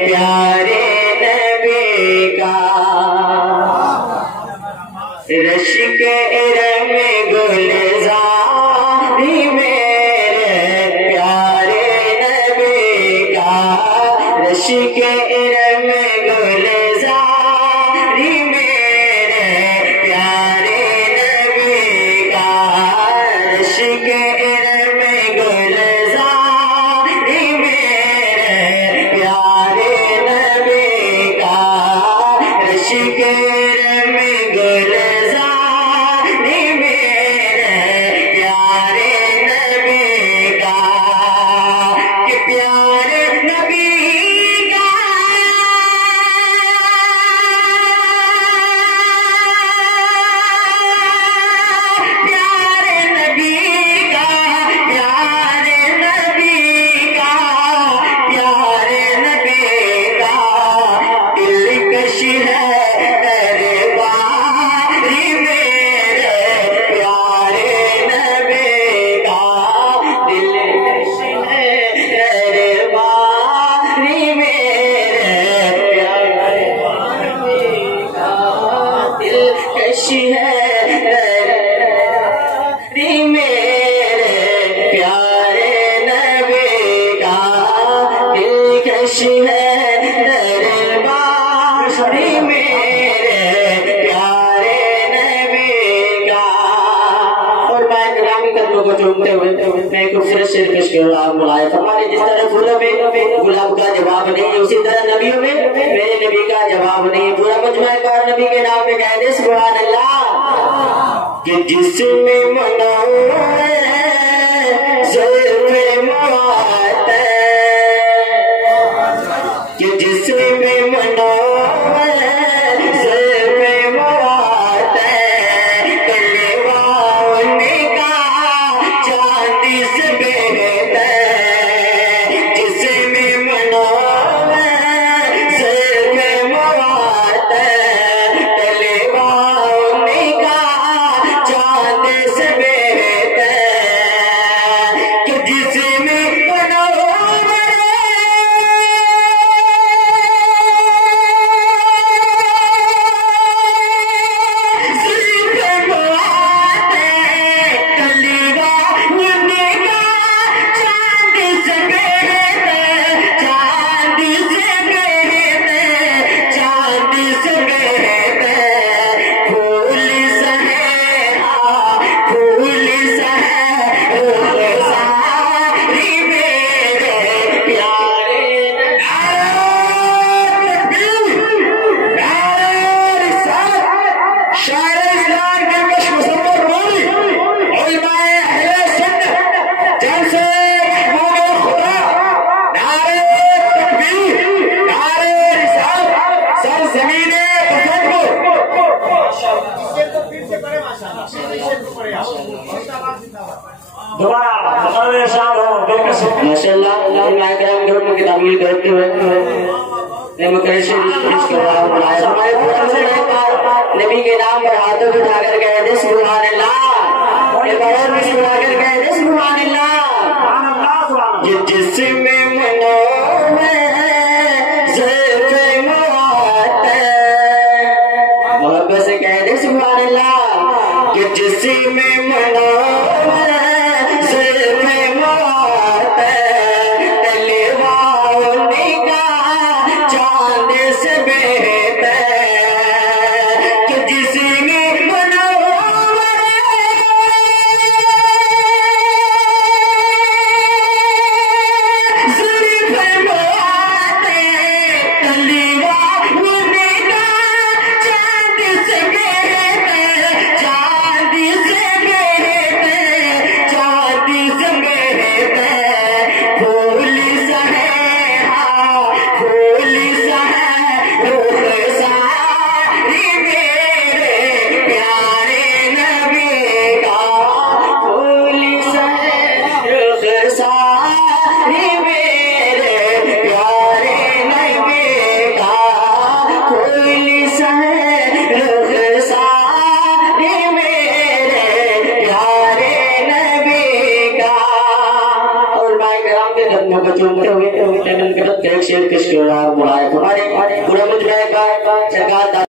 پیارے نبی کا رش کے رنگ گلزاری میرے پیارے نبی کا رش کے رنگ گلزاری میرے پیارے نبی کا رش کے رنگ گلزاری میرے پیارے نبی کا رش کے رنگ گلزاری میرے پیارے نبی کا کہ پیارے نبی ہمارے جس طرح پھولوں میں گلاب کا جواب نہیں اسی طرح نبیوں میں میرے نبی کا جواب نہیں پورا مجمع کار نبی کے نام پہ کہہ دے سبحان اللہ کہ جس میں منور زلف معطر کہ جس میں منور زلف معطر کلوان کا چاند سے بہتر جس میں منور زلف معطر کلوان کا چاند سے بہتر کہ جس میں ماشاءاللہ کی تعمیل کرتے ہوئے نبی کے نام پر ہاتھوں اٹھا کر کہہ دے سبحان اللہ سبحان اللہ جس میں منور زلف معطر محبت سے کہہ دے سبحان اللہ کہ جس میں منور زلف معطر کلوان کا چاند سے بہتر کہ جس میں منور پاک مراد فرمائے پورا مجمع کا سرکار